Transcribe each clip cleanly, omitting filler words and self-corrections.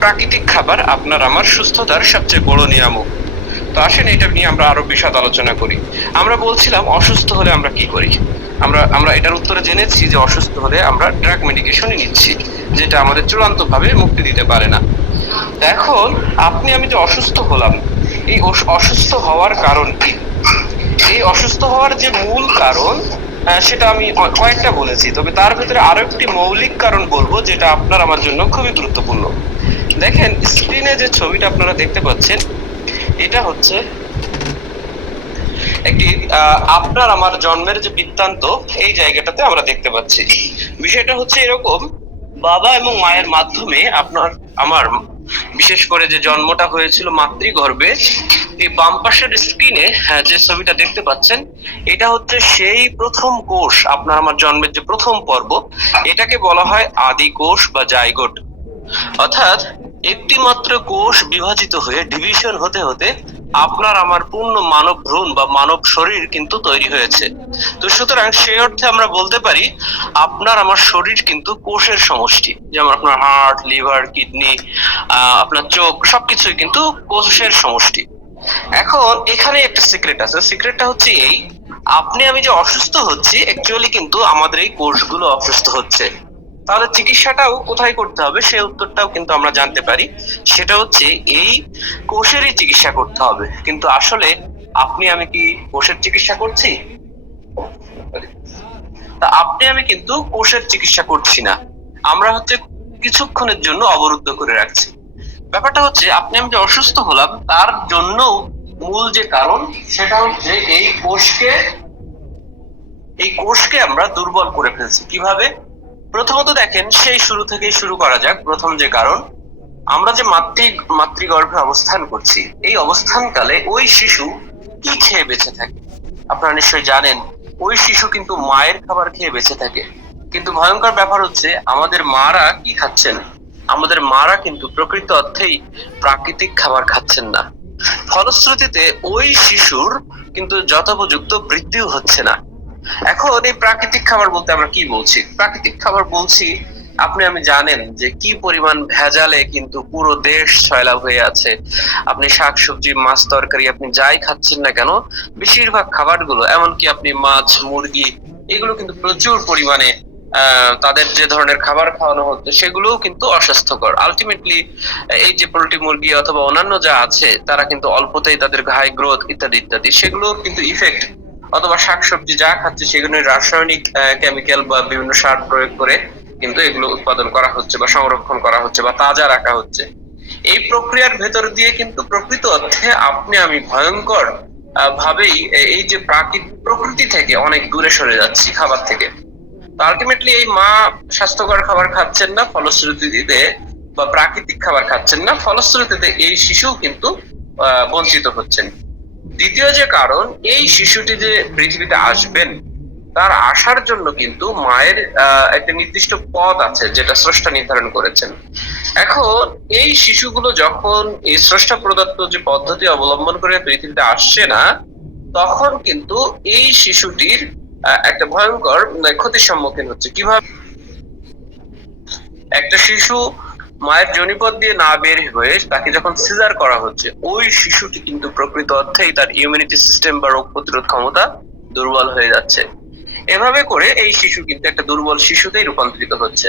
প্রাকৃতিক খাবার আপনার আমার সুস্থতার সবচেয়ে বড় নিয়ামক। তো আসেন এটা নিয়ে আমরা আরো বিশদ আলোচনা করি। আমরা বলছিলাম অসুস্থ হলে আমরা কি করি। আমরা এটার উত্তরে জেনেছি যে অসুস্থ হলে আমরা ড্রাগ মেডিকেশনই নিচ্ছি, যেটা আমাদের চূড়ান্ত ভাবে মুক্তি দিতে পারে না। এখন আপনি আমি যে অসুস্থ হলাম, এই অসুস্থ হওয়ার কারণ কি? এই অসুস্থ হওয়ার যে মূল কারণ সেটা আমি কয়েকটা বলেছি, তবে তার ভিতরে আরো একটি মৌলিক কারণ বলবো যেটা আপনার আমার জন্য খুবই গুরুত্বপূর্ণ। দেখেন স্ক্রিনে যে ছবিটা আপনারা দেখতে পাচ্ছেন, এটা হচ্ছে একটি আপনার আমার জন্মের যে বৃত্তান্ত, এই জায়গাটাতে আমরা দেখতে পাচ্ছি। বিষয়টা হচ্ছে এরকম, বাবা এবং মায়ের মাধ্যমে আপনার আমার বিশেষ করে যে জন্মটা হয়েছিল মাতৃগর্ভে, এই বাম পাশের স্ক্রিনে যে ছবিটা দেখতে পাচ্ছেন, এটা হচ্ছে সেই প্রথম কোষ, আপনার আমার জন্মের যে প্রথম পর্ব, এটাকে বলা হয় আদি কোষ বা জাইগোট। অর্থাৎ একটি মাত্র কোষ বিভাজিত হয়ে ডিভিশন হতে হতে আপনার আমার পূর্ণ মানব ভ্রূণ বা মানব শরীর কিন্তু তৈরি হয়েছে। তো সুতরাং সেই অর্থে আমরা বলতে পারি আপনার আমার শরীর কিন্তু কোষের সমষ্টি। যেমন আপনার হার্ট, লিভার, কিডনি, আপনার চোখ, সবকিছুই কিন্তু কোষের সমষ্টি। এখন এখানে একটা সিক্রেট আছে, সিক্রেটটা হচ্ছে এই, আপনি আমি যে অসুস্থ হচ্ছি অ্যাকচুয়ালি কিন্তু আমাদের এই কোষগুলো অসুস্থ হচ্ছে। তাহলে চিকিৎসাটাও কোথায় করতে হবে সে উত্তরটাও কিন্তু আমরা জানতে পারি, সেটা হচ্ছে এই কোষেরই চিকিৎসা করতে হবে। কিন্তু আসলে আপনি আমি কি কোষের চিকিৎসা করছি? তা আপনি আমি কিন্তু কোষের চিকিৎসা করছি না, আমরা হচ্ছে কিছুক্ষণের জন্য অবরুদ্ধ করে রাখছি। ব্যাপারটা হচ্ছে আপনি আমি যে অসুস্থ হলাম তার জন্য মূল যে কারণ সেটা হচ্ছে এই কোষকে আমরা দুর্বল করে ফেলছি। কিভাবে? প্রথমত দেখেন, সেই শুরু থেকেই শুরু করা যাক। প্রথম যে কারণ, আমরা যে মাতৃগর্ভে অবস্থান করছি, এই অবস্থানকালে ওই শিশু কি খেয়ে বেঁচে থাকে? আপনারা নিশ্চয়ই জানেন, ওই শিশু কিন্তু মায়ের খাবার খেয়ে বেঁচে থাকে। কিন্তু ভয়ঙ্কর ব্যাপার হচ্ছে আমাদের মারা কি খাচ্ছেন? আমাদের মারা কিন্তু প্রকৃত অর্থেই প্রাকৃতিক খাবার খাচ্ছেন না। ফলশ্রুতিতে ওই শিশুর কিন্তু যথোপযুক্ত বৃদ্ধিও হচ্ছে না। এখন এই প্রাকৃতিক খাবার বলতে আমরা কি বলছি? প্রাকৃতিক খাবার বলছি, আপনি আমি জানেন যে কি পরিমাণ ভেজালে কিন্তু পুরো দেশ সয়লাব হয়ে আছে। আপনি শাকসবজি, মাছ, তরকারি আপনি যাই খাচ্ছেন না কেন, বেশিরভাগ খাবারগুলো, এমনকি আপনি মাছ, মুরগি, এগুলো কিন্তু প্রচুর পরিমাণে তাদের যে ধরনের খাবার খাওয়ানো হচ্ছে সেগুলোও কিন্তু অস্বাস্থ্যকর। আলটিমেটলি এই যে পোল্ট্রি, মুরগি অথবা অন্যান্য যা আছে, তারা কিন্তু অল্পতেই তাদের হাই গ্রোথ ইত্যাদি ইত্যাদি, সেগুলো কিন্তু ইফেক্ট, অথবা শাকসবজি যা খাচ্ছে সেগুলো রাসায়নিক কেমিক্যাল বা বিভিন্ন সার প্রয়োগ করে কিন্তু এগুলো উৎপাদন করা হচ্ছে বা সংরক্ষণ করা হচ্ছে বা তাজা রাখা হচ্ছে। এই প্রক্রিয়ার ভেতর দিয়ে কিন্তু প্রকৃত অর্থে আপনি আমি ভয়ঙ্কর ভাবেই এই যে প্রকৃতি থেকে অনেক দূরে সরে যাচ্ছি, খাবার থেকে। তো আলটিমেটলি এই মা স্বাস্থ্যকর খাবার খাচ্ছেন না, ফলশ্রুতিতে বা প্রাকৃতিক খাবার খাচ্ছেন না, ফলশ্রুতিতে এই শিশু কিন্তু বঞ্চিত হচ্ছেন। দ্বিতীয় যে কারণ, এই শিশুটি যে পৃথিবীতে আসবেন, তার আসার জন্য কিন্তু মায়ের একটা নির্দিষ্ট পথ আছে যেটা স্রষ্টা নির্ধারণ করেছেন। এখন এই শিশুগুলো যখন এই স্রষ্টা প্রদত্ত যে পদ্ধতি অবলম্বন করে পৃথিবীতে আসছে না, তখন কিন্তু এই শিশুটির একটা ভয়ঙ্কর ক্ষতির সম্মুখীন হচ্ছে। কিভাবে? একটা শিশু মায়ের যোনিপথ দিয়ে না বের হয়ে তাকে যখন সিজার করা হচ্ছে, ওই শিশুটি কিন্তু প্রকৃত অর্থেই তার ইমিউনিটি সিস্টেম বা রোগ প্রতিরোধ ক্ষমতা দুর্বল হয়ে যাচ্ছে। এভাবে করে এই শিশু কিন্তু একটা দুর্বল শিশুতেই রূপান্তরিত হচ্ছে।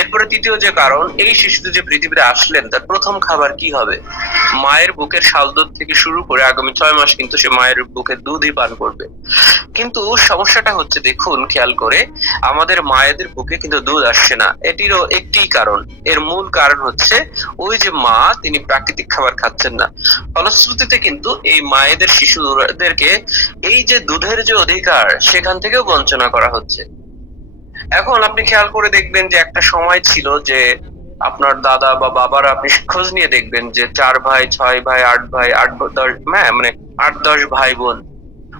এরপরে তৃতীয় যে কারণ, এই শিশুটি যে পৃথিবীতে আসলেন তার প্রথম খাবার কি হবে? মায়ের বুকের শাল দুধ থেকে শুরু করে আগামী 6 মাস কিন্তু সে মায়ের বুকের দুধই পান করবে। কিন্তু সমস্যাটা হচ্ছে, দেখুন খেয়াল করে, আমাদের মায়েদের বুকে কিন্তু দুধ আসছে না। এটিরও একটি কারণ, এর মূল কারণ হচ্ছে ওই যে মা, তিনি প্রাকৃতিক খাবার খাচ্ছেন না। ফলশ্রুতিতে কিন্তু এই মায়েদের শিশুদেরকে এই যে দুধের যে অধিকার, সেখান থেকেও বঞ্চনা করা হচ্ছে। এখন আপনি খেয়াল করে দেখবেন যে একটা সময় ছিল যে আপনার দাদা বা বাবারা, আপনি খোঁজ নিয়ে দেখবেন যে 4 ভাই, 6 ভাই, 8 ভাই, 8-10, মানে 8-10 ভাই বোন,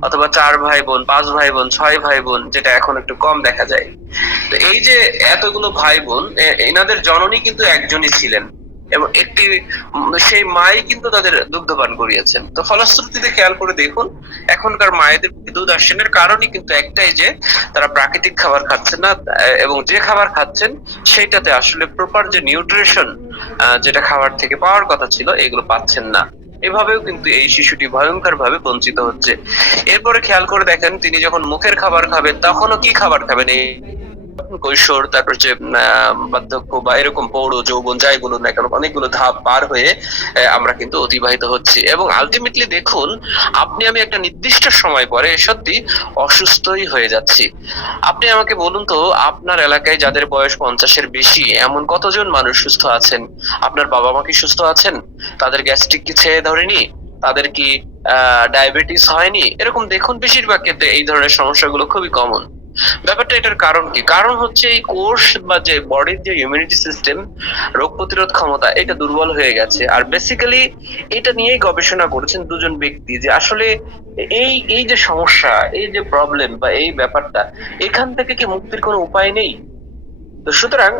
অথবা 4 ভাই বোন, 5 ভাই বোন, 6 ভাই বোন, যেটা এখন একটু কম দেখা যায়। তো এই যে এতগুলো ভাই বোন, এনাদের জননী কিন্তু একজনই ছিলেন, এবং একটি সেই মাই কিন্তু তাদের দুগ্ধপান করিয়েছেন। তো ফলশ্রুতিতে খেয়াল করে দেখুন এখনকার মায়েদের দুধ আসনের কারণই কিন্তু একটাই যে তারা প্রাকৃতিক খাবার খাচ্ছেন না, এবং যে খাবার খাচ্ছেন সেইটাতে আসলে প্রপার যে নিউট্রিশন যেটা খাবার থেকে পাওয়ার কথা ছিল এগুলো পাচ্ছেন না। এভাবেও কিন্তু এই শিশুটি ভয়ঙ্কর ভাবে বঞ্চিত হচ্ছে। এরপরে খেয়াল করে দেখেন তিনি যখন মুখের খাবার খাবেন তখনও কি খাবার খাবেন, এই কৈশোর, তারপর হচ্ছে বার্ধক্য বা এরকম পৌর যৌবন যাই বলুন না কেন অনেকগুলো ধাপ পার হয়ে আমরা কিন্তু অতিবাহিত হচ্ছি, এবং আলটিমেটলি দেখুন আপনি আমি একটা নির্দিষ্ট সময় পরে সত্যি অসুস্থই হয়ে যাচ্ছি। আপনি আমাকে বলুন তো আপনার এলাকায় যাদের বয়স 50-এর বেশি এমন কতজন মানুষ সুস্থ আছেন? আপনার বাবা মা কি সুস্থ আছেন? তাদের গ্যাস্ট্রিক কি ছেয়ে ধরেনি? তাদের কি ডায়াবেটিস হয়নি? এরকম দেখুন বেশিরভাগ ক্ষেত্রে এই ধরনের সমস্যাগুলো খুবই কমন। ব্যাপারটা এটার কারণ কি? কারণ হচ্ছে এই কোষ বা যে বডির যে ইমিউনিটি সিস্টেম, রোগ প্রতিরোধ ক্ষমতা এটা দুর্বল হয়ে গেছে। আর বেসিক্যালি এটা নিয়েই গবেষণা করেছেন দুজন ব্যক্তি যে আসলে এই এই যে সমস্যা, এই যে প্রবলেম বা এই ব্যাপারটা, এখান থেকে কি মুক্তির কোনো উপায় নেই? তো সুতরাং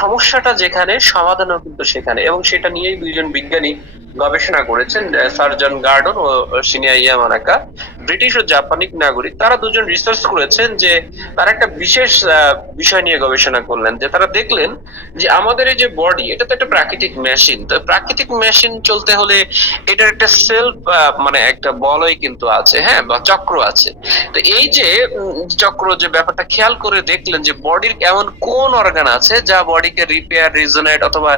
সমস্যাটা যেখানে সমাধানও কিন্তু সেখানে, এবং সেটা নিয়েই দুইজন বিজ্ঞানী গবেষণা করেছেন, স্যার জন গার্ডন ও শিনিয়া ইয়ামানাকা, ব্রিটিশ ও জাপানি নাগরিক। তারা দুজন রিসার্চ করেছেন যে তারা একটা বিশেষ বিষয় নিয়ে গবেষণা করলেন, যে তারা দেখলেন যে আমাদের এই যে বডি এটা তো একটা প্রাকৃতিক মেশিন। তো প্রাকৃতিক মেশিন চলতে হলে এটার একটা সেলফ মানে একটা বলয় কিন্তু আছে, হ্যাঁ, বা চক্র আছে। তো এই যে চক্র যে ব্যাপারটা খেয়াল করে দেখলেন যে বডির এমন কোন অর্গান আছে যা বডিকে রিপেয়ার, রিজনেট অথবা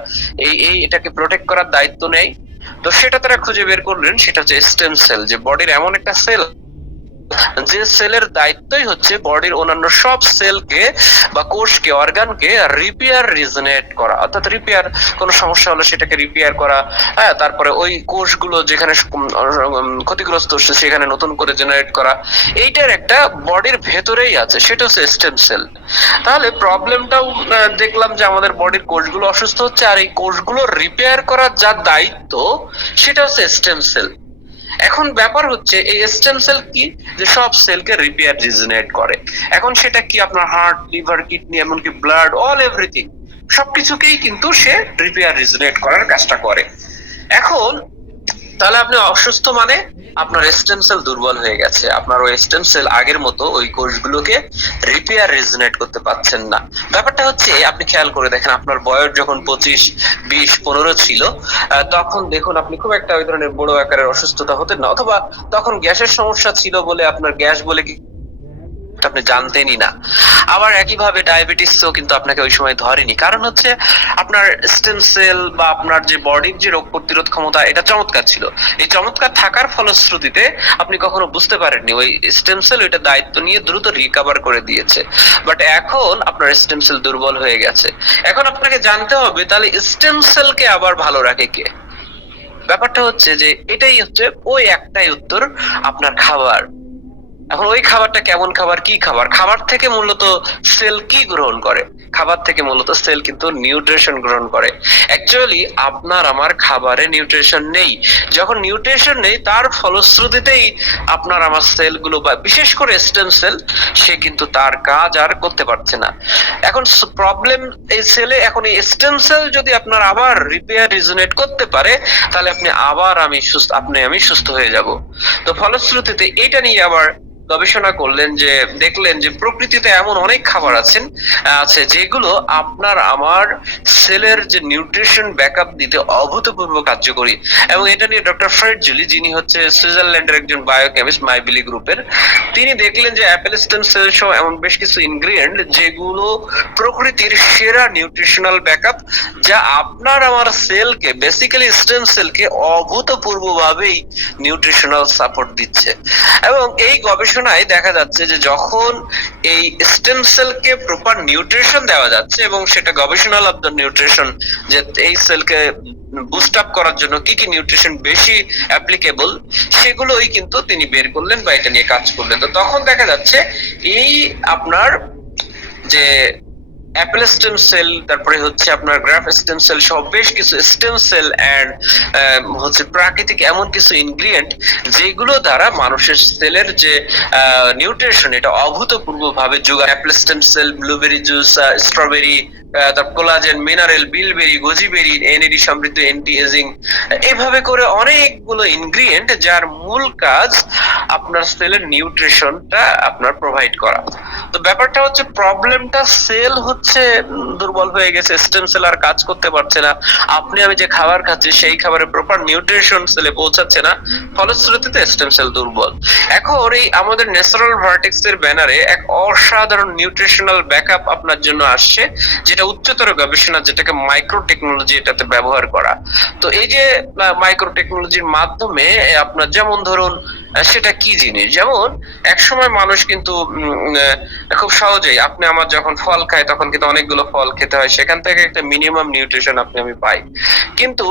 এই এটাকে প্রোটেক্ট করার দায়িত্ব নেয়। তো সেটা তারা খুঁজে বের করলেন, সেটা হচ্ছে স্টেম সেল। যে বডির এমন একটা সেল যে সেলের দায়িত্বই হচ্ছে বডির অন্যান্য সব সেলকে বা কোষকে, অর্গানকে রিপেয়ার, রিজনেট করা, অর্থাৎ রিপেয়ার, কোনো সমস্যা হলে সেটাকে রিপেয়ার করা, হ্যাঁ, তারপরে ওই কোষগুলো যেখানে ক্ষতিগ্রস্ত হচ্ছে সেখানে নতুন করে জেনারেট করা। এইটার একটা বডির ভেতরেই আছে, সেটা হচ্ছে স্টেম সেল। তাহলে প্রবলেমটাও দেখলাম যে আমাদের বডির কোষগুলো অসুস্থ হচ্ছে, আর এই কোষগুলো রিপেয়ার করার যা দায়িত্ব সেটা হচ্ছে স্টেম সেল। এখন ব্যাপার হচ্ছে এই স্টেম সেল কি, যে সব সেলকে রিপেয়ার, রিজেনারেট করে। এখন সেটা কি আপনার হার্ট, লিভার, কিডনি, এমনকি ব্লাড, অল এভরিথিং সবকিছুকেই কিন্তু সে রিপেয়ার, রিজেনারেট করার কাজটা করে। এখন তাহলে আপনি অসুস্থ মানে আপনার স্টেম সেল দুর্বল হয়ে গেছে, আপনার ওই স্টেম সেল আগের মতো ওই কোষগুলোকে রিপেয়ার, রিজেনারেট করতে পারছেন না। ব্যাপারটা হচ্ছে আপনি খেয়াল করে দেখেন আপনার বয়স যখন 25, 20, 15 ছিল, তখন দেখুন আপনি খুব একটা ওই ধরনের বড় আকারের অসুস্থতা হতেন না, অথবা তখন গ্যাসের সমস্যা ছিল বলে আপনার গ্যাস বলে কি আপনি জানতেনই না। আবার একইভাবে ডায়াবেটিসও কিন্তু আপনাকে ওই সময় ধরেনি, কারণ হচ্ছে আপনার স্টেম সেল বা আপনার যে বডির যে রোগ প্রতিরোধ ক্ষমতা এটা চমৎকার ছিল। এই চমৎকার থাকার ফলশ্রুতিতে আপনি কখনো বুঝতে পারেননি ওই স্টেম সেল ওইটা দায়িত্ব নিয়ে দ্রুত রিকভার করে দিয়েছে। বাট এখন আপনার স্টেম সেল দুর্বল হয়ে গেছে। এখন আপনাকে জানতে হবে তাহলে স্টেম সেলকে আবার ভালো রাখে কে? ব্যাপারটা হচ্ছে যে এটাই হচ্ছে ওই একটাই উত্তর, আপনার খাবার। এখন ওই খাবারটা কেমন খাবার, কি খাবার? খাবার থেকে মূলত সেল কি গ্রহণ করে? খাবার থেকে মূলত সেল কিন্তু নিউট্রিশন গ্রহণ করে। অ্যাকচুয়ালি আপনার আমার খাবারে নিউট্রিশন নেই। যখন নিউট্রিশন নেই তার ফলশ্রুতিতেই আপনার আমার সেলগুলো বা বিশেষ করে স্টেম সেল সে কিন্তু তার কাজ আর করতে পারছে না। এখন প্রবলেম এই সেলে, এখন এই স্টেম সেল যদি আপনার আবার রিপেয়ার, রিজনেট করতে পারে তাহলে আপনি আমি সুস্থ হয়ে যাব। তো ফলশ্রুতিতে এটা নিয়ে আবার গবেষণা করলেন, যে দেখলেন যে প্রকৃতিতে এমন অনেক খাবার আছে যেগুলো আপনার আমার সেলের যে নিউট্রিশন ব্যাকআপ দিতে অভূতপূর্ব কার্যকরী। এবং এটা নিয়ে ডক্টর ফ্রেড জুলি, যিনি হচ্ছে সুইজারল্যান্ডের একজন বায়োকেমিস্ট মাইবিলি গ্রুপের, তিনি দেখলেন যে অ্যাপেল স্টেম সেল সহ এমন বেশ কিছু ইনগ্রিডিয়েন্ট যেগুলো প্রকৃতির সেরা নিউট্রিশনাল ব্যাকআপ, যা আপনার আমার সেলকে, বেসিক্যালি স্টেম সেলকে অভূতপূর্ব ভাবেই নিউট্রিশনাল সাপোর্ট দিচ্ছে। এবং এই গবেষণায় দেখা যাচ্ছে যে যখন এই স্টেম সেলকে প্রপার নিউট্রিশন দেওয়া যাচ্ছে, এবং সেটা গবেষণাল অফ দ্য নিউট্রিশন, যে এই সেলকে বুস্ট আপ করার জন্য কি কি নিউট্রিশন বেশি অ্যাপ্লিকেবল, সেগুলোই কিন্তু তিনি বের করলেন বা এটা নিয়ে কাজ করলেন। তো তখন দেখা যাচ্ছে এই আপনার যে অ্যাপেল স্টেম সেল, তারপরে হচ্ছে আপনার গ্রাফ স্টেম সেল সহ বেশ কিছু স্টেম সেল এন্ড হচ্ছে প্রাকৃতিক এমন কিছু ইনগ্রিডিয়েন্ট যেগুলো দ্বারা মানুষের সেলের যে নিউট্রিশন এটা অভূতপূর্ব ভাবে যোগায়। Apple stem cell, blueberry juice, strawberry, তারপর কোলাজেন, মিনারেল, বিলবেরি, গোজিবেরি, এনএডি সমৃদ্ধ অ্যান্টি এজিং, এইভাবে করে অনেকগুলো ইনগ্রিডিয়েন্ট যার মূল কাজ আপনার সেলের নিউট্রিশনটা আপনার প্রোভাইড করা। তো ব্যাপারটা হচ্ছে প্রবলেমটা সেল হচ্ছে দুর্বল হয়ে গেছে, স্টেম সেল আর কাজ করতে পারছে না, আপনি আমি যে খাবার খাচ্ছি সেই খাবারে প্রপার নিউট্রিশন সেলে পৌঁছাচ্ছে না, ফলশ্রুতিতে স্টেম সেল দুর্বল। এখন এই আমাদের ন্যাচারাল ভার্টেক্স এর ব্যানারে এক অসাধারণ নিউট্রিশনাল ব্যাকআপ আপনার জন্য আসছে, যেটা উচ্চতর গবেষণা, যেটাকে মাইক্রো টেকনোলজি এটাতে ব্যবহার করা। তো এই যে মাইক্রো টেকনোলজির মাধ্যমে আপনার যেমন ধরুন সেটা কি জিনিস, যেমন একসময় মানুষ কিন্তু খুব সহজেই আপনি আমার যখন ফল খাই তখন কিন্তু অনেকগুলো ফল খেতে হয়, সেখান থেকে একটা মিনিমাম নিউট্রিশন আপনি আমি পাই। কিন্তু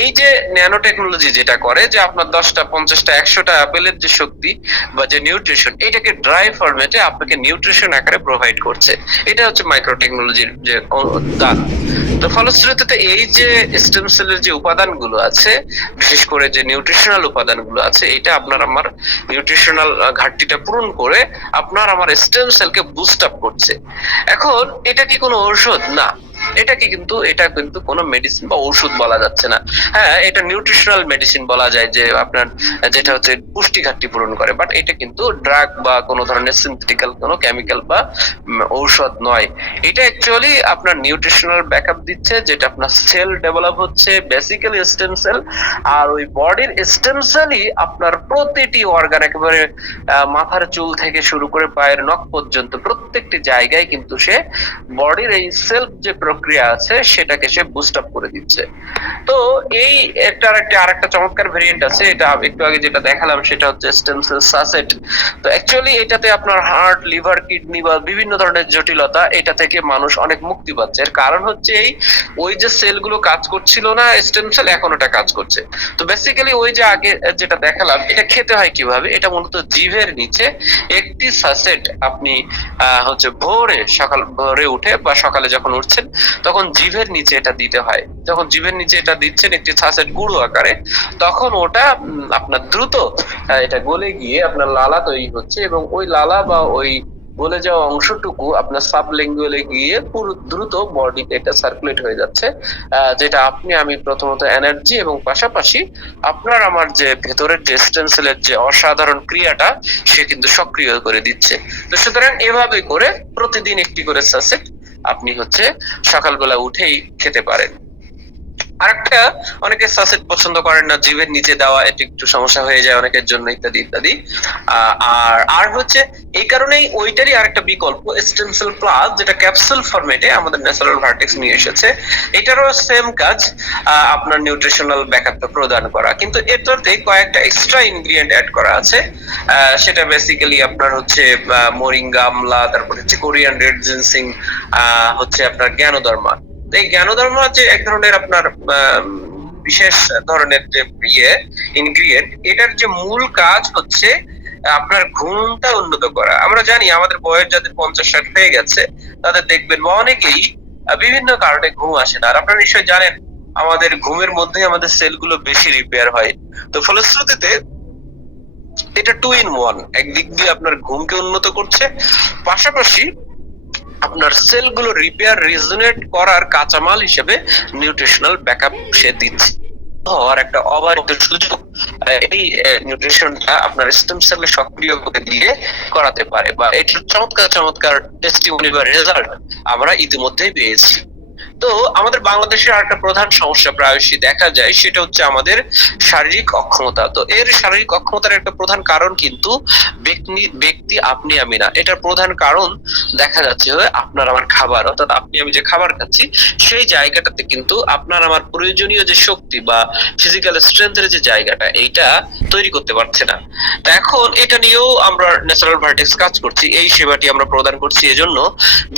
এই যে ন্যানো টেকনোলজি যেটা করে যে আপনার 10টা 50টা 100টা আপেলের যে শক্তি বা যে নিউট্রিশন, এটাকে ড্রাই ফরম্যাটে আপনাকে নিউট্রিশন আকারে প্রোভাইড করছে। এটা হচ্ছে মাইক্রো টেকনোলজির যে দান। তো ফলশ্রুতিতে এই যে স্টেম সেলের যে উপাদানগুলো আছে, বিশেষ করে যে নিউট্রিশনাল উপাদানগুলো আছে, এটা আপনার আমার নিউট্রিশনাল ঘাটতিটা পূরণ করে আপনার আমার স্টেম সেলকে বুস্ট আপ করছে। এখন এটা কি কোনো ঔষধ? না, এটা কিন্তু কোনো মেডিসিন বা ওষুধ বলা যাচ্ছে না। হ্যাঁ, এটা নিউট্রিশনাল মেডিসিন বলা যায়, যে আপনার যেটা হচ্ছে পুষ্টি ঘাটতি পূরণ করে, বাট এটা কিন্তু ড্রাগ বা কোনো ধরনের সিনথেটিক্যাল কোনো কেমিক্যাল বা ঔষধ নয়। এটা অ্যাকচুয়ালি আপনার নিউট্রিশনাল ব্যাকআপ দিচ্ছে, যেটা আপনার সেল ডেভেলপ হচ্ছে, বেসিক্যালি স্টেম সেল। আর ওই বডির স্টেম সেলই আপনার প্রতিটি অর্গান, একেবারে মাথার চুল থেকে শুরু করে পায়ের নখ পর্যন্ত প্রত্যেকটি জায়গায় কিন্তু সে বডির এই সেলফ যে প্রক্রিয়া আছে সেটাকে সে বুস্ট আপ করে দিচ্ছে। তো এই আরেকটা চমৎকার ভেরিয়েন্ট আছে, এটা একটু আগে যেটা দেখালাম সেটা হচ্ছে স্টেম সেল সাসেট। তো অ্যাকচুয়ালি এটাতে আপনার হার্ট, লিভার, কিডনি বা বিভিন্ন ধরনের জটিলতা, এটা থেকে মানুষ অনেক মুক্তি পাচ্ছে। এর কারণ হচ্ছে ওই যে সেলগুলো কাজ করছিল না স্টেম সেল, এখন ওটা কাজ করছে। তো বেসিক্যালি ওই যে আগে যেটা দেখালাম, এটা খেতে হয় কিভাবে, এটা মূলত জিভের নিচে একটি সাসেট আপনি হচ্ছে ভোরে উঠে বা সকালে যখন উঠছেন তখন জিভের নিচে এটা দিতে হয়। যখন জিভের নিচে এটা দিচ্ছেন একটি সাসেট গুঁড়ো আকারে, তখন ওটা আপনার দ্রুত এটা গলে গিয়ে আপনার লালা তৈরি হচ্ছে, এবং ওই লালা বা ওই গলে যাওয়া অংশটুকু আপনার সাবলিঙ্গুয়ালে গিয়ে পুরো দ্রুত বডিতে এটা সার্কুলেট হয়ে যাচ্ছে, যেটা আপনি আমি প্রথমত এনার্জি এবং পাশাপাশি আপনার আমার যে ভেতরের যে স্টেম সেলের যে অসাধারণ ক্রিয়াটা সে কিন্তু সক্রিয় করে দিচ্ছে। তো সুতরাং এভাবে করে প্রতিদিন একটি করে সাসেট আপনি হচ্ছে সকালবেলা উঠেই খেতে পারেন। আরেকটা, অনেকে সাসেট পছন্দ করেন না, জিভের নিচে দেওয়া এটা একটু সমস্যা হয়ে যায় অনেকের জন্য, ইত্যাদি ইত্যাদি। আর হচ্ছে এই কারণেই ওইটারই আরেকটা বিকল্প স্টেম সেল প্লাস, যেটা ক্যাপসুল ফরম্যাটে আমাদের ন্যাচারাল ভার্টেক্স নিয়ে এসেছে। এটারও সেম কাজ, আপনার নিউট্রিশনাল ব্যাকআপটা প্রদান করা, কিন্তু এটাতে কয়েকটা এক্সট্রা ইনগ্রিডিয়েন্ট অ্যাড করা আছে। সেটা বেসিক্যালি আপনার হচ্ছে মোরিঙ্গা, আমলা, তারপর হচ্ছে কোরিয়ান রেড জিনসিং, হচ্ছে আপনার জ্ঞানোদর্মা। এই জ্ঞানোদর্মা যে এক ধরনের আপনার বিশেষ ধরনের যে ইনগ্রিডিয়েন্ট, এটার যে মূল কাজ হচ্ছে আপনার ঘুমটা উন্নত করা। আমরা জানি আমাদের বয়স যাদের 50-60 হয়ে গেছে তাদের দেখবেন বা অনেকেই বিভিন্ন কারণে ঘুম আসে না। আর আপনারা নিশ্চয়ই জানেন আমাদের ঘুমের মধ্যে আমাদের সেলগুলো বেশি রিপেয়ার হয়। তো ফলশ্রুতিতে এটা 2 in 1, একদিক দিয়ে আপনার ঘুমকে উন্নত করছে, পাশাপাশি আপনার সেলগুলো রিপেয়ার রিজনেট করার কাঁচামাল হিসেবে নিউট্রিশনাল ব্যাকআপ সে দিচ্ছে। হওয়ার একটা অবারিত সুযোগ এই নিউট্রিশনটা আপনার স্টেম সেলে সক্রিয় করে দিয়ে করাতে পারে, বা এটার চমৎকার চমৎকার টেস্টিমনি বা রেজাল্ট আমরা ইতিমধ্যেই পেয়েছি। তো আমাদের বাংলাদেশের আরেকটা প্রধান সমস্যা প্রায়শই দেখা যায়, সেটা হচ্ছে আমাদের শারীরিক অক্ষমতা। তো এর শারীরিক অক্ষমতার একটা প্রধান কারণ কিন্তু ব্যক্তি আপনি আমি না, এটার প্রধান কারণ দেখা যাচ্ছে আপনার আমার খাবার, অর্থাৎ আপনি আমি যে খাবার খাচ্ছি সেই জায়গাটাতে কিন্তু আপনার আমার প্রয়োজনীয় যে শক্তি বা ফিজিক্যাল স্ট্রেংথের যে জায়গাটা, এইটা তৈরি করতে পারছে না। এখন এটা নিয়েও আমরা ন্যাচারাল ভার্টেক্স কাজ করছি, এই সেবাটি আমরা প্রদান করছি। এজন্য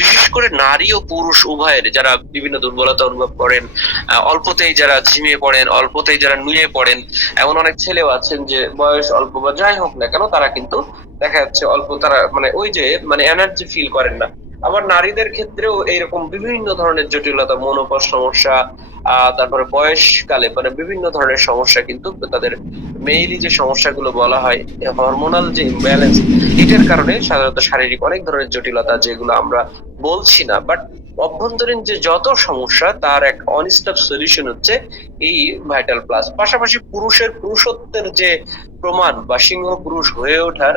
বিশেষ করে নারী ও পুরুষ উভয়ের যারা বিভিন্ন দুর্বলতা অনুভব করেন, অল্পতেই যারা ঝিমিয়ে পড়েন, অল্পতেই যারা নুয়ে পড়েন, এমন অনেক ছেলেও আছেন যে বয়স অল্প বা যাই হোক না কেন তারা কিন্তু দেখা যাচ্ছে অল্প, তারা মানে ওই যে মানে এনার্জি ফিল করেন না। আবার নারীদের ক্ষেত্রেও এইরকম বিভিন্ন ধরনের জটিলতা, মনোপজ সমস্যা, তারপরে বয়সকালে মানে বিভিন্ন ধরনের সমস্যা কিন্তু তাদের মেইলি যে সমস্যাগুলো বলা হয় হরমোনাল যে ইমব্যালেন্স, এটার কারণে সাধারণত শারীরিক অনেক ধরনের জটিলতা যেগুলো আমরা বলছি না, বাট অভ্যন্তরীণ যে যত সমস্যা তার এক অন স্টপ সলিউশন হচ্ছে এই ভাইটাল প্লাস। পাশাপাশি পুরুষের পুরুষত্বের যে প্রমাণ বা সিংহ পুরুষ হয়ে ওঠার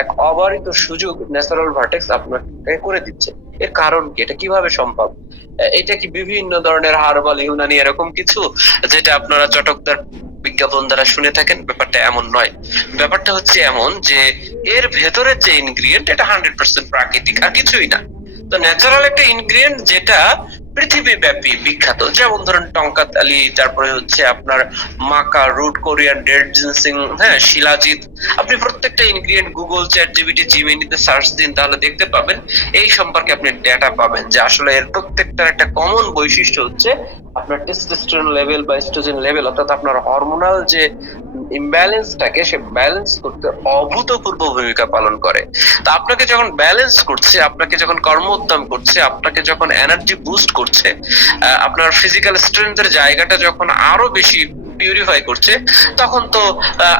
এক অবারিত সুযোগ ন্যাচারাল ভার্টেক্স আপনাকে করে দিচ্ছে। এর কারণ কি, এটা কিভাবে সম্ভব? এটা কি বিভিন্ন ধরনের হার্বাল ইউনানি এরকম কিছু যেটা আপনারা চটকদার বিজ্ঞাপন দ্বারা শুনে থাকেন? ব্যাপারটা এমন নয়। ব্যাপারটা হচ্ছে এমন যে এর ভেতরের যে ইনগ্রিডিয়েন্ট এটা 100% প্রাকৃতিক, আর কিছুই না। তো ন্যাচারাল একটা ইনগ্রিডিয়েন্ট যেটা পৃথিবী ব্যাপী বিখ্যাত, যেমন ধরুন টংকাতালি, তারপরে হচ্ছে আপনার মাকা রুট, কোরিয়ান ডেড জিনসিং, হ্যাঁ, শিলাজিৎ। আপনি প্রত্যেকটা ইনগ্রিডিয়েন্ট গুগল, চ্যাট জিপিটি, জিমিনিতে সার্চ দিন, তাহলে দেখতে পাবেন এই সম্পর্কে আপনি ডেটা পাবেন যে আসলে এর প্রত্যেকটার একটা কমন বৈশিষ্ট্য হচ্ছে আপনার টেস্টোস্টেরন লেভেল বা এস্ট্রোজেন লেভেল, অর্থাৎ আপনার হরমোনাল যে ইমব্যালেন্সটাকে সে ব্যালেন্স করতে অভূতপূর্ব ভূমিকা পালন করে। তা আপনাকে যখন ব্যালেন্স করছে, আপনাকে যখন কর্মোদ্যম করছে, আপনাকে যখন এনার্জি বুস্ট করছে, আপনার ফিজিক্যাল স্ট্রেংথের জায়গাটা যখন আরো বেশি পিউরিফাই করছে, তখন তো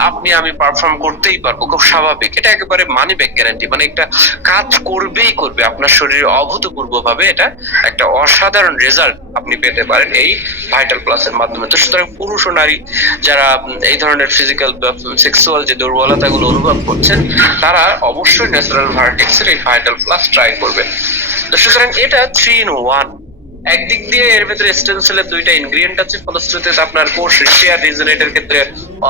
আপনি আমি পারফর্ম করতেই পারবো, খুব স্বাভাবিক। এটা একেবারে মানি ব্যাক গ্যারান্টি, মানে একটা কাজ করবেই করবে আপনার শরীরে অভূতপূর্ব ভাবে। এটা একটা অসাধারণ রেজাল্ট আপনি পেতে পারেন এই ভাইটাল প্লাস এর মাধ্যমে। তো সুতরাং পুরুষ ও নারী যারা এই ধরনের ফিজিক্যাল বা সেক্সুয়াল যে দুর্বলতাগুলো অনুভব করছেন, তারা অবশ্যই ন্যাচারাল ভার্টেক্স এর এই ভাইটাল প্লাস ট্রাই করবেন। তো সুতরাং এটা 3 in 1। একদিক দিয়ে এর ভেতরে স্টেম সেলের দুইটা ইনগ্রিডিয়েন্ট আছে, ফলশ্রুতিতে আপনার কোষ রিপেয়ার রিজেনারেটের ক্ষেত্রে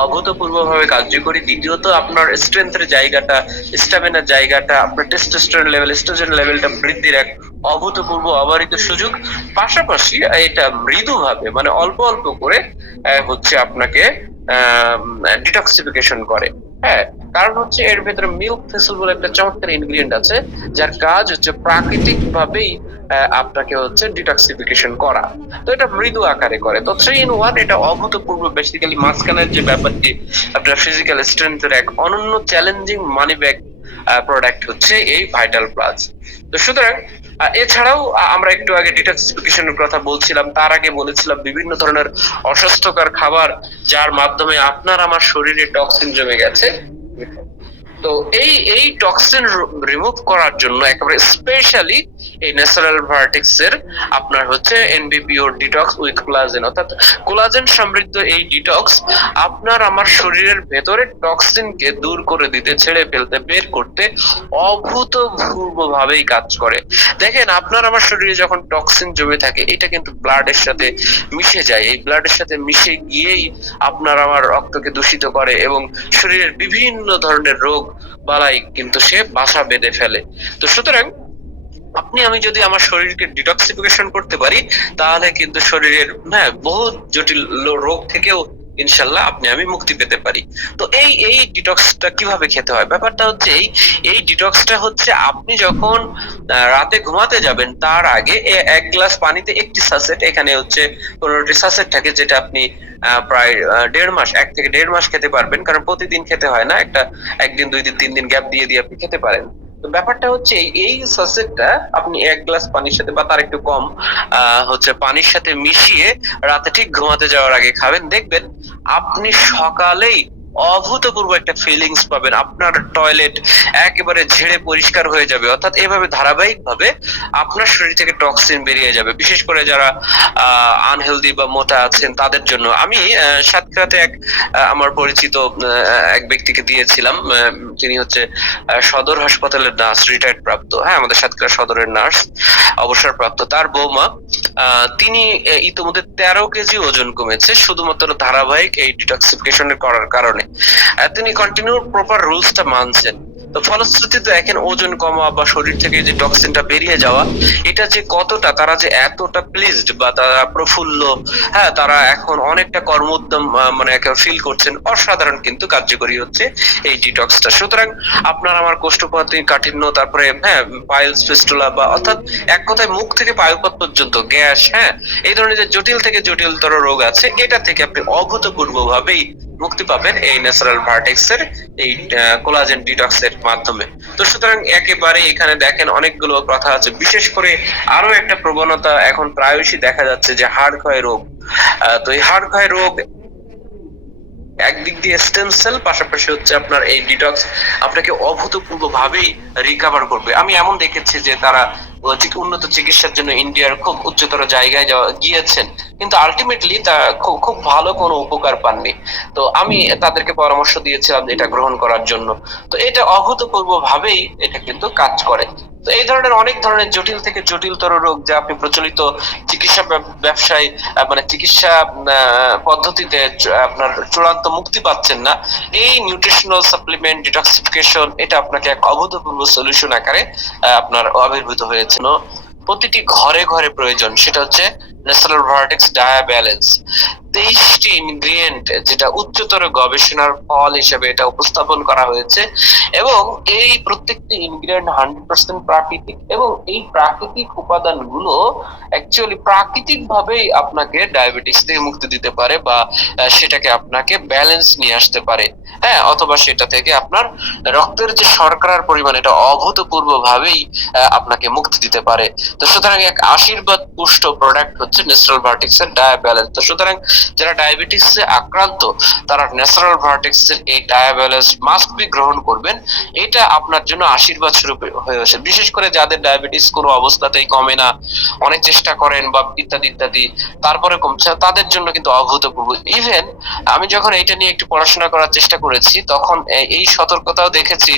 অভূতপূর্ব ভাবে কার্যকরী। দ্বিতীয়ত আপনার স্ট্রেংথের জায়গাটা, স্ট্যামিনার জায়গাটা, আপনার টেস্টোস্টেরন লেভেল, এস্ট্রোজেন লেভেলটা বৃদ্ধির এক অভূতপূর্ব অবারিত সুযোগ। পাশাপাশি এটা মৃদুভাবে, মানে অল্প অল্প করে হচ্ছে আপনাকে ডিটক্সিফিকেশন করে। হ্যাঁ, কারণ হচ্ছে এর ভেতরে মিল্ক ফেসল বলে একটা চমৎকার ইনগ্রিডিয়েন্ট আছে, যার কাজ হচ্ছে প্রাকৃতিক ভাবেই আপনাকে হচ্ছে ডিটক্সিফিকেশন করা। তো এটা মৃদু আকারে করে। তো 3 in 1 এটা অভূতপূর্ব। বেসিক্যালি মাঝখানের যে ব্যাপারটি, আপনার ফিজিক্যাল স্ট্রেংথের এক অনন্য চ্যালেঞ্জিং মানি ব্যাগ প্রোডাক্ট হচ্ছে এই ভাইটাল প্লাস। তো সুতরাং এছাড়াও আমরা একটু আগে ডিটক্সিফিকেশনের কথা বলছিলাম, তার আগে বলেছিলাম বিভিন্ন ধরনের অস্বাস্থ্যকর খাবার যার মাধ্যমে আপনার আমার শরীরে টক্সিন জমে গেছে। তো এই টক্সিন রিমুভ করার জন্য একেবারে স্পেশালি এই ন্যাচারাল ভার্টেক্স এর আপনার হচ্ছে এনবিপিও ডিটক্স উইথ কোলাজেন, অর্থাৎ কোলাজেন সমৃদ্ধ এই ডিটক্স আপনার আমার শরীরের ভেতরে টক্সিনকে দূর করে দিতে, ছেড়ে ফেলতে, বের করতে অভূতপূর্ব ভাবেই কাজ করে। দেখেন, আপনার আমার শরীরে যখন টক্সিন জমে থাকে, এটা কিন্তু ব্লাডের সাথে মিশে যায়। এই ব্লাডের সাথে মিশে গিয়েই আপনার আমার রক্তকে দূষিত করে এবং শরীরের বিভিন্ন ধরনের রোগ বালাই কিন্তু সে বাসা বেঁধে ফেলে। তো সুতরাং আপনি আমি যদি আমার শরীরকে ডিটক্সিফিকেশন করতে পারি, তাহলে কিন্তু শরীরের বহু জটিল রোগ থেকেও ইনশাল্লাহ আপনি আমি মুক্তি পেতে পারি। তো এই ডিটক্সটা কিভাবে খেতে হয়? ব্যাপারটা হচ্ছে এই ডিটক্সটা হচ্ছে আপনি যখন রাতে ঘুমাতে যাবেন তার আগে 1 গ্লাস পানিতে 1টি সাসেট, এখানে হচ্ছে 15টি সাসেট থাকে, যেটা আপনি প্রায় 1.5 মাস, 1 থেকে 1.5 মাস খেতে পারবেন, কারণ প্রতিদিন খেতে হয় না, একটা 1 দিন 2 দিন 3 দিন গ্যাপ দিয়ে দিয়ে আপনি খেতে পারেন। তো ব্যাপারটা হচ্ছে এই সাসেটটা আপনি 1 গ্লাস পানির সাথে বা তার একটু কম হচ্ছে পানির সাথে মিশিয়ে রাতে ঠিক ঘুমাতে যাওয়ার আগে খাবেন। দেখবেন আপনি সকালেই অভূতপূর্ব একটা ফিলিংস পাবেন, আপনার টয়লেট একেবারে ঝেড়ে পরিষ্কার হয়ে যাবে। অর্থাৎ এভাবে ধারাবাহিক ভাবে আপনার শরীর থেকে টক্সিন বেরিয়ে যাবে। বিশেষ করে যারা আনহেলদি বা মোটা আছেন তাদের জন্য। আমি সাতক্ষীরাতে আমার পরিচিত এক ব্যক্তিকে দিয়েছিলাম। তিনি হচ্ছে সদর হাসপাতালের নার্স, রিটায়ার্ড প্রাপ্ত, হ্যাঁ, আমাদের সাতক্ষীরা সদরের নার্স, অবসরপ্রাপ্ত। তার বৌমা, তিনি ইতিমধ্যে 13 কেজি ওজন কমেছে শুধুমাত্র ধারাবাহিক এই ডিটক্সিফিকেশনের করার কারণে। তিনি কন্টিনিউ প্রপার রুলসটা মানছেন। তো ফলশ্রুতিতে দেখেন ওজন কমা বা শরীর থেকে যে টক্সিনটা বেরিয়ে যাওয়া, এটা যে কতটা, তারা যে এতটা প্লিজড বা তারা প্রফুল্ল, হ্যাঁ, তারা এখন অনেকটা কর্মোদ্যম মানে ফিল করছেন। অসাধারণ কিন্তু কার্যকরী হচ্ছে এই ডিটক্সটা। সুতরাং আপনার আমার কোষ্ঠকাঠিন্য, কাঠিন্য, তারপরে পাইলস, ফিস্টুলা, বা অর্থাৎ এক কথায় মুখ থেকে পায়ুপথ পর্যন্ত গ্যাস, হ্যাঁ, এই ধরনের যে জটিল থেকে জটিলতর রোগ আছে, এটা থেকে আপনি অভূতপূর্ব ভাবেই মুক্তি পাবেন এই ন্যাচারাল ভার্টেক্স এর এই কোলাজেন ডিটক্স এর মাধ্যমে। তো সুতরাং একেবারে এখানে দেখেন অনেকগুলো কথা আছে। বিশেষ করে আরো একটা প্রবণতা এখন প্রায়শই দেখা যাচ্ছে যে হাড় ক্ষয় রোগ। তো এই হাড় ক্ষয় রোগ একদিক দিয়ে স্টেম সেল, পাশাপাশি হচ্ছে আপনার এই ডিটক্স আপনাকে অভূতপূর্ব ভাবেই রিকভার করবে। আমি এমন দেখেছি যে তারা উন্নত চিকিৎসার জন্য ইন্ডিয়ার খুব উচ্চতর জায়গায় গিয়েছেন, কিন্তু আলটিমেটলি তা খুব খুব ভালো কোনো উপকার পাননি। তো আমি তাদেরকে পরামর্শ দিয়েছিলাম এটা গ্রহণ করার জন্য। তো এটা অভূতপূর্ব ভাবেই এটা কিন্তু কাজ করে। তো এই ধরনের অনেক ধরনের জটিল থেকে জটিলতর রোগ যা আপনি প্রচলিত চিকিৎসা ব্যবসায় মানে চিকিৎসা পদ্ধতিতে আপনার চূড়ান্ত মুক্তি পাচ্ছেন না, এই নিউট্রিশনাল সাপ্লিমেন্ট ডিটক্সিফিকেশন এটা আপনাকে এক অভূতপূর্ব সলিউশন আকারে আপনার আবির্ভূত হয়েছিল। প্রতিটি ঘরে ঘরে প্রয়োজন, সেটা হচ্ছে ন্যাচারাল ভার্টেক্স ডায়া ব্যালেন্স। 23টি ইনগ্রিডিয়েন্ট যেটা উচ্চতর গবেষণার ফল হিসেবে এটা উপস্থাপন করা হয়েছে, এবং এই প্রত্যেকটি ইনগ্রিডিয়েন্ট 100% প্রাকৃতিক, এবং এই প্রাকৃতিক উপাদানগুলো অ্যাকচুয়ালি প্রাকৃতিক ভাবেই আপনাকে ডায়াবেটিস থেকে মুক্তি দিতে পারে, বা সেটাকে আপনাকে ব্যালেন্স নিয়ে আসতে পারে। হ্যাঁ, অথবা সেটা থেকে আপনার রক্তের যে শর্করার পরিমাণ এটা অভূতপূর্ব ভাবেই আপনাকে মুক্তি দিতে পারে। তো সুতরাং এক আশীর্বাদ পুষ্ট প্রোডাক্ট হচ্ছে ন্যাচারাল ভার্টেক্স এর ডায়া ব্যালেন্স। তো সুতরাং যারা ডায়াবেটিসে আক্রান্ত তারা ন্যাচারাল ভার্টেক্স এর এই ডায়া ব্যালেন্স মাস্ট বি গ্রহণ করবেন। এটা আপনার জন্য আশীর্বাদ স্বরূপ হয়ে আসে। বিশেষ করে যাদের ডায়াবেটিস কোনো অবস্থাতেই কমে না, অনেক চেষ্টা করেন বা ইত্যাদি ইত্যাদি, তারপরে কমছে, তাদের জন্য কিন্তু অভূতপূর্ব। ইভেন আমি যখন এটা নিয়ে একটু পড়াশোনা করার চেষ্টা করেছি তখন এই সতর্কতাও দেখেছি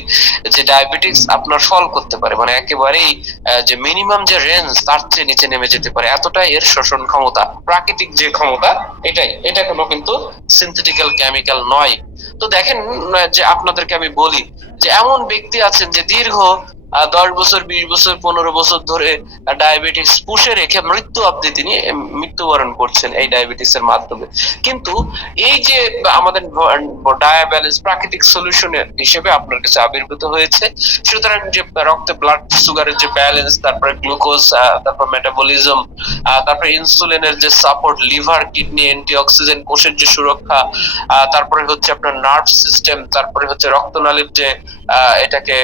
যে ডায়াবেটিস আপনার ফল করতে পারে, মানে একেবারেই যে মিনিমাম যে রেঞ্জ তার চেয়ে নিচে নেমে যেতে পারে, এতটাই এর শোষণ ক্ষমতা, প্রাকৃতিক যে ক্ষমতা এটা কোনো কিন্তু সিনথেটিক্যাল কেমিক্যাল নয়। তো দেখেন যে আপনাদেরকে আমি বলি যে এমন ব্যক্তি আছেন যে দীর্ঘ 10 বছর, 20 বছর, 15 বছর ধরে ডায়াবেটিস পুষে রেখে মৃত্যু অবধি তিনি মৃত্যুবরণ করছেন এই ডায়াবেটিস এর মাধ্যমে। কিন্তু এই যে আমাদের ডায়া ব্যালেন্স প্রাকৃতিক সলিউশনের হিসেবে আপনার কাছে আবির্ভূত হয়েছে, সুতরাং যে রক্তে ব্লাড সুগারের যে ব্যালেন্স, তারপরে গ্লুকোজ, তারপর মেটাবলিজম, তারপরে ইনসুলিনের যে সাপোর্ট, লিভার, কিডনি, অ্যান্টিঅক্সিডেন্ট, কোষের যে সুরক্ষা, তারপরে হচ্ছে আপনার নার্ভ সিস্টেম, তারপরে হচ্ছে রক্তনালীর যে এটাকে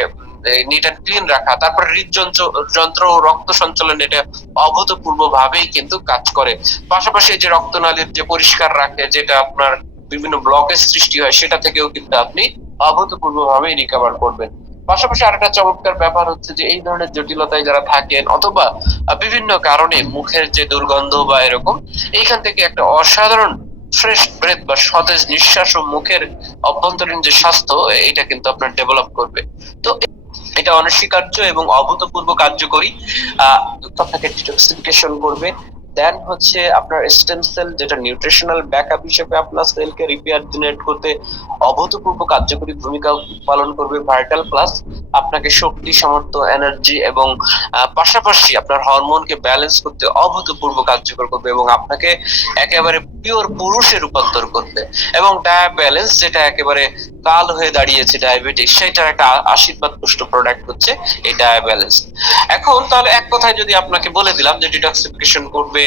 নিট এন্ড ক্লিন রাখা, তারপর হৃদযন্ত্র ও রক্ত সঞ্চালন, এটা অভূতপূর্ব ভাবেই কিন্তু কাজ করে। পাশাপাশি যে রক্তনালীর যে পরিষ্কার রাখে, যেটা আপনার বিভিন্ন ব্লকের সৃষ্টি হয় সেটা থেকেও কিন্তু আপনি অভূতপূর্ব ভাবেই রিকভার করবেন। পাশাপাশি আরেকটা চমৎকার ব্যাপার হচ্ছে যে এই ধরনের জটিলতায় যারা থাকেন অথবা বিভিন্ন কারণে মুখের যে দুর্গন্ধ বা এরকম, এইখান থেকে একটা অসাধারণ ফ্রেশ ব্রেথ বা সতেজ নিঃশ্বাস ও মুখের অভ্যন্তরীণ যে স্বাস্থ্য এটা কিন্তু আপনার ডেভেলপ করবে। তো এটা অনস্বীকার্য এবং অভূতপূর্ব কার্যকরী। আপনাকে ডিটক্সিফিকেশন করবে। দেন হচ্ছে আপনার স্টেম সেল, যেটা নিউট্রিশনাল ব্যাকআপ হিসেবে আপনার সেলকে রিপেয়ার জেনারেট করতে অভূতপূর্ব কার্যকরী ভূমিকা পালন করবে। ভাইটাল প্লাস আপনাকে শক্তি, সামর্থ্য, এনার্জি এবং পাশাপাশি আপনার হরমোনকে ব্যালেন্স করতে অভূতপূর্ব কার্যকর করবে, এবং আপনাকে একেবারে পিওর পুরুষে রূপান্তর করবে। এবং ডায়া ব্যালেন্স, যেটা একেবারে কাল হয়ে দাঁড়িয়েছে ডায়াবেটিস, সেটার একটা আশীর্বাদ পুষ্ট প্রোডাক্ট হচ্ছে এই ডায়া ব্যালেন্স। এখন তাহলে এক কথায় যদি আপনাকে বলে দিলাম যে ডিটক্সিফিকেশন করবে,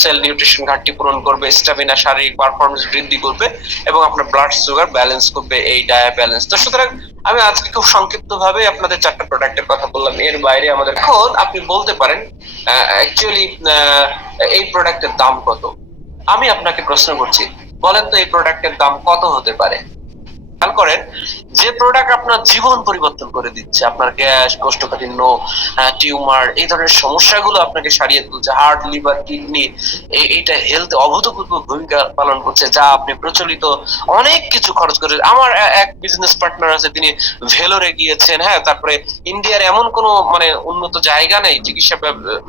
সেল নিউট্রিশন ঘাটতি পূরণ করবে, স্টামিনা, শারীরিক পারফরমেন্স বৃদ্ধি করবে, এবং আপনার ব্লাড সুগার ব্যালেন্স করবে এই ডায়া ব্যালেন্স। তো সুতরাং আমি আজকে খুব সংক্ষিপ্ত ভাবে আপনাদের 4টা প্রোডাক্টের কথা বললাম, এর বাইরে আমাদের এখন আপনি বলতে পারেন অ্যাকচুয়ালি এই প্রোডাক্টের দাম কত। আমি আপনাকে প্রশ্ন করছি, বলেন তো এই প্রোডাক্টের দাম কত হতে পারে? খেয়াল করেন, যে প্রোডাক্ট আপনার জীবন পরিবর্তন করে দিচ্ছে, আপনার গ্যাস, কোষ্ঠকাঠিন্য, টিউমার, এই ধরনের সমস্যাগুলো আপনাকে সারিয়ে তুলছে, হার্ট, লিভার, কিডনি, এইটা হেলথ অভূতপূর্ব ভূমিকা পালন করছে, যা আপনি প্রচলিত অনেক কিছু খরচ করে। আমার এক বিজনেস পার্টনার আছে, তিনি ভেলোরে গিয়েছেন, হ্যাঁ, তারপরে ইন্ডিয়ার এমন কোনো মানে উন্নত জায়গা নেই চিকিৎসা,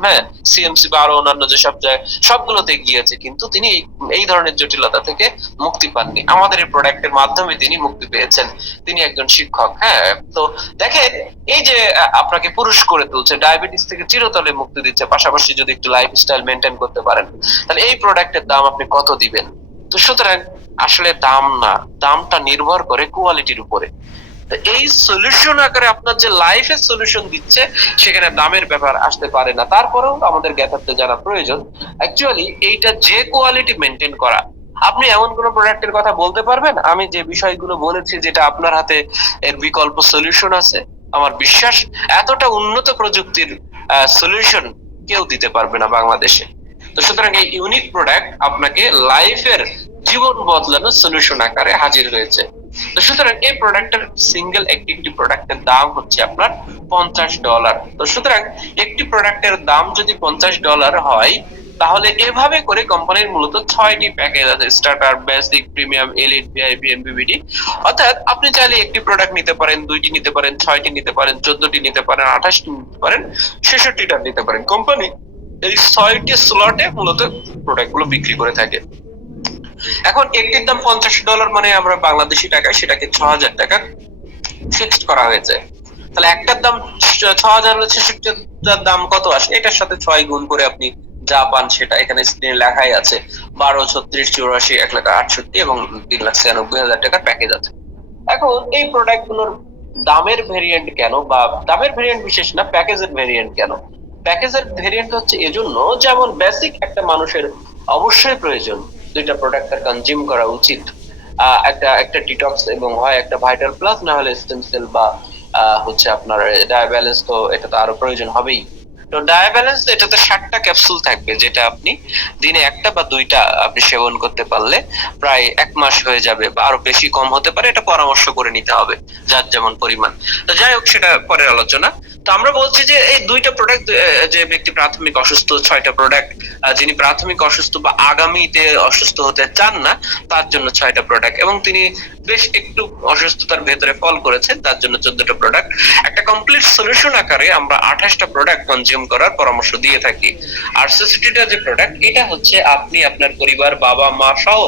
হ্যাঁ, সিএমসি বা আরো অন্যান্য যেসব জায়গায় সবগুলোতে গিয়েছে, কিন্তু তিনি এই ধরনের জটিলতা থেকে মুক্তি পাননি। আমাদের এই প্রোডাক্টের মাধ্যমে তিনি মুক্তি পেয়েছেন। তিনি একজন শিক্ষক। হ্যাঁ, তো দেখেন এই যে আপনাকে পুরুষ করে তুলছে, ডায়াবেটিস থেকে চিরতরে মুক্তি দিচ্ছে, পাশাপাশি যদি একটু লাইফস্টাইল মেনটেন করতে পারেন, তাহলে এই প্রোডাক্টের দাম আপনি কত দিবেন? তো সুতরাং আসলে দাম না, দামটা নির্ভর করে কোয়ালিটির উপরে। এই সলিউশন আকারে আপনার যে লাইফের সলিউশন দিচ্ছে, সেখানে দামের ব্যাপার আসতে পারে না। তারপরেও আমাদের জ্ঞাতার্থে জানা প্রয়োজন অ্যাকচুয়ালি এইটা যে কোয়ালিটি মেনটেন করা। আপনি এমন কোন প্রোডাক্টের কথা বলতে পারবেন আমি যে বিষয়গুলো বলেছি যেটা আপনার হাতে এর বিকল্প সলিউশন আছে? আমার বিশ্বাস এতটা উন্নত প্রযুক্তির সলিউশন কেউ দিতে পারবে না বাংলাদেশে। তো সুতরাং এই ইউনিক প্রোডাক্ট আপনাকে লাইফের জীবন বদলানোর সলিউশন আকারে হাজির হয়েছে। তো সুতরাং এই প্রোডাক্টের সিঙ্গেল একটি প্রোডাক্টের দাম হচ্ছে আপনার $50। তো সুতরাং একটি প্রোডাক্টের দাম যদি $50 হয়, তাহলে এভাবে করে কোম্পানির মূলত 6টি প্যাকেজ আছে: starter, basic, premium, elite, VIP, MVVD. অর্থাৎ আপনি চাইলে একটি প্রোডাক্ট নিতে পারেন, 2টি নিতে পারেন, 6টি নিতে পারেন, 14টি নিতে পারেন, 28টি নিতে পারেন, 66টা নিতে পারেন। কোম্পানি এই 6টি স্লটে মূলত প্রোডাক্ট গুলো বিক্রি করে থাকে। এখন একটির দাম $50 মানে আমরা বাংলাদেশি টাকায় সেটাকে 6,000 টাকা ফিক্সড করা হয়েছে। তাহলে একটার দাম 6,000 হলে 66টার দাম কত আসে? এটার সাথে 6 গুণ করে আপনি যা পান সেটা এখানে স্ক্রিনে লেখাই আছে। 12, 36, 84, 1,68,000 এবং 3,96,000 টাকার প্যাকেজ আছে। এখন এই প্রোডাক্ট গুলোর দামের ভেরিয়েন্ট কেন, বা দামের ভেরিয়েন্ট বিশেষ না, প্যাকেজের ভেরিয়েন্ট কেন? প্যাকেজের ভেরিয়েন্ট হচ্ছে এজন্য, যেমন বেসিক একটা মানুষের অবশ্যই প্রয়োজন, 2টা প্রোডাক্ট তার কনজিউম করা উচিত। একটা ডিটক্স এবং হয় একটা ভাইটাল প্লাস, না হলে স্টেম সেল বা হচ্ছে আপনার ডায়াব্যালেন্স, তো এটা তো আরো প্রয়োজন হবেই। তো ডায়াব্যালেন্স এটাতে 60টা ক্যাপসুল থাকবে, যেটা আপনি দিনে একটা বা 2টা আপনি সেবন করতে পারলে প্রায় 1 মাস হয়ে যাবে, বা আরো বেশি কম হতে পারে, এটা পরামর্শ করে নিতে হবে যার যেমন পরিমাণ। তো যাই হোক, সেটা পরের আলোচনা। তো আমরা বলছি যে এই 2টা প্রোডাক্ট, যে ব্যক্তি প্রাথমিক অসুস্থ, 6টা প্রোডাক্ট যিনি প্রাথমিক অসুস্থ বা আগামীতে অসুস্থ হতে চান না, তার জন্য 6টা প্রোডাক্ট, এবং তিনি বেশ একটু অসুস্থতার ভেতরে ফল করেছেন, তার জন্য 14টা প্রোডাক্ট। একটা কমপ্লিট সলিউশন আকারে আমরা 28টা প্রোডাক্ট কনজিউম করার পরামর্শ দিয়ে থাকি। আর 60টা যে প্রোডাক্ট, এটা হচ্ছে আপনি আপনার পরিবার, বাবা মা সহ